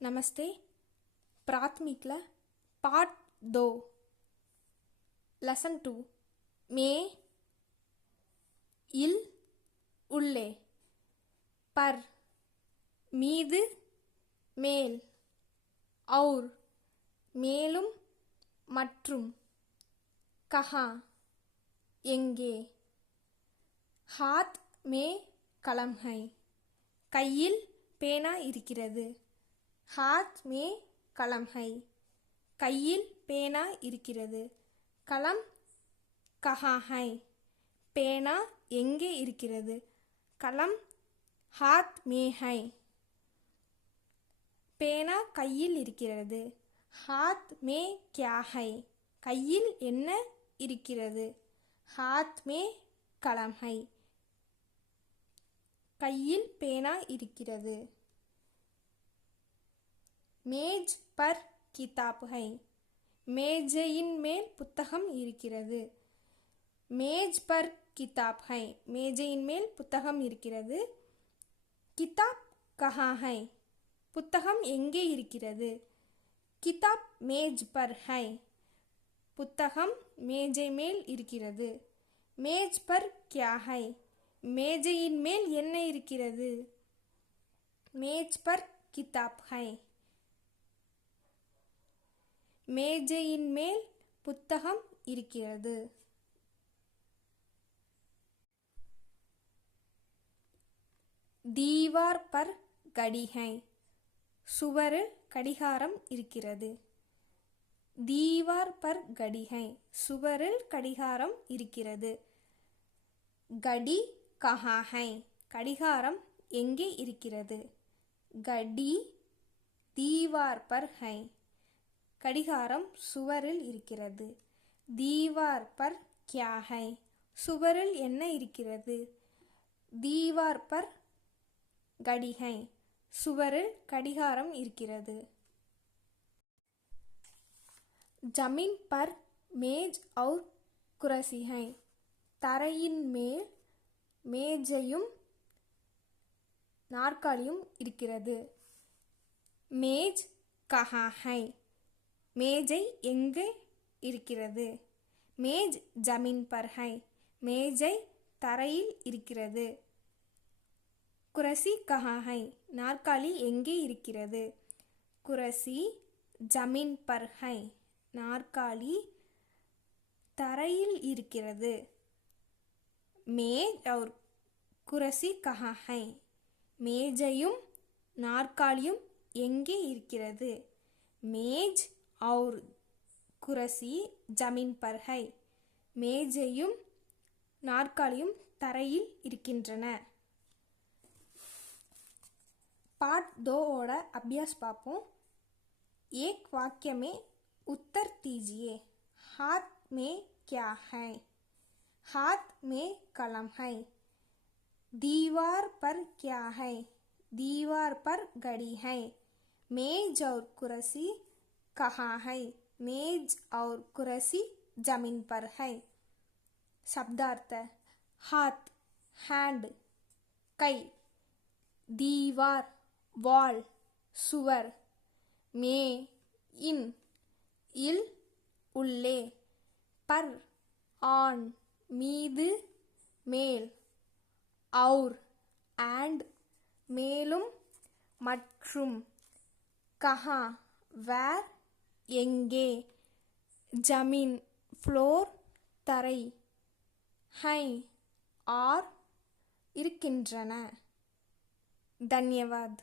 नमस्ते। प्राथमिक part 2 lesson 2 में इल उल्ले पर मीदु मेल और மேலும் மற்றும் कहाँ எங்கே हाथ में कलम है கையில் பேனா இருக்கிறது हाथ में कलम है கையில் பேனா இருக்கிறது कलम कहाँ है பேனா எங்கே இருக்கிறது कलम हाथ में है பேனா கையில் இருக்கிறது हाथ में क्या है கையில் என்ன இருக்கிறது हाथ में कलम है கையில் பேனா இருக்கிறது मेज पर किताब है மேஜையின் மேல் புத்தகம் இருக்கிறது मेज पर किताब है மேஜையின் மேல் புத்தகம் இருக்கிறது किताब कहाँ है புத்தகம் எங்கே இருக்கிறது किताब मेज पर है புத்தகம் மேஜை மேல் இருக்கிறது मेज पर क्या है மேஜையின் மேல் என்ன இருக்கிறது मेज पर किताब है மேஜையின் மேல் புத்தகம் இருக்கிறது दीवार पर घड़ी है சுவரில் கடிகாரம் இருக்கிறது दीवार पर घड़ी है சுவரில் கடிகாரம் இருக்கிறது घड़ी कहाँ है கடிகாரம் எங்கே இருக்கிறது घड़ी दीवार पर है கடிகாரம் சுவரில் இருக்கிறது दीवार पर क्या है சுவரில் என்ன இருக்கிறது दीवार पर घड़ी है சுவரில் கடிகாரம் இருக்கிறது जमीन पर मेज और कुर्सी है தரையின் மேல் மேஜையும் நாற்காலியும் இருக்கிறது मेज कहाँ है மேஜை எங்கே இருக்கிறது मेज जमीन पर है மேஜை தரையில் இருக்கிறது कुर्सी कहाँ है நாற்காலி எங்கே இருக்கிறது कुर्सी जमीन पर है நாற்காலி தரையில் இருக்கிறது मेज और कुर्सी कहाँ है மேஜையும் நாற்காலியும் எங்கே இருக்கிறது मेज और कुर्सी जमीन पर है மேஜையும் நாற்காலியும் தரையில் இருக்கின்றன पार्ट 2 ओड अभ्यास पापों एक वाक्य में उत्तर दीजिए हाथ में क्या है हाथ में कलम है दीवार पर क्या है दीवार पर घड़ी है मेज और कुर्सी कहाँ है मेज और कुर्सी जमीन पर है शब्दार्थ हाथ हैंड कई दीवार वॉल सुवर में इन इल उल्ले पर ऑन मीदु मेल और एंड மேலும் மற்றும் कहाँ வேர் எங்கே ஜமீன் ஃப்ளோர் தரை ஹை ஆர் இருக்கின்றன धन्यवाद।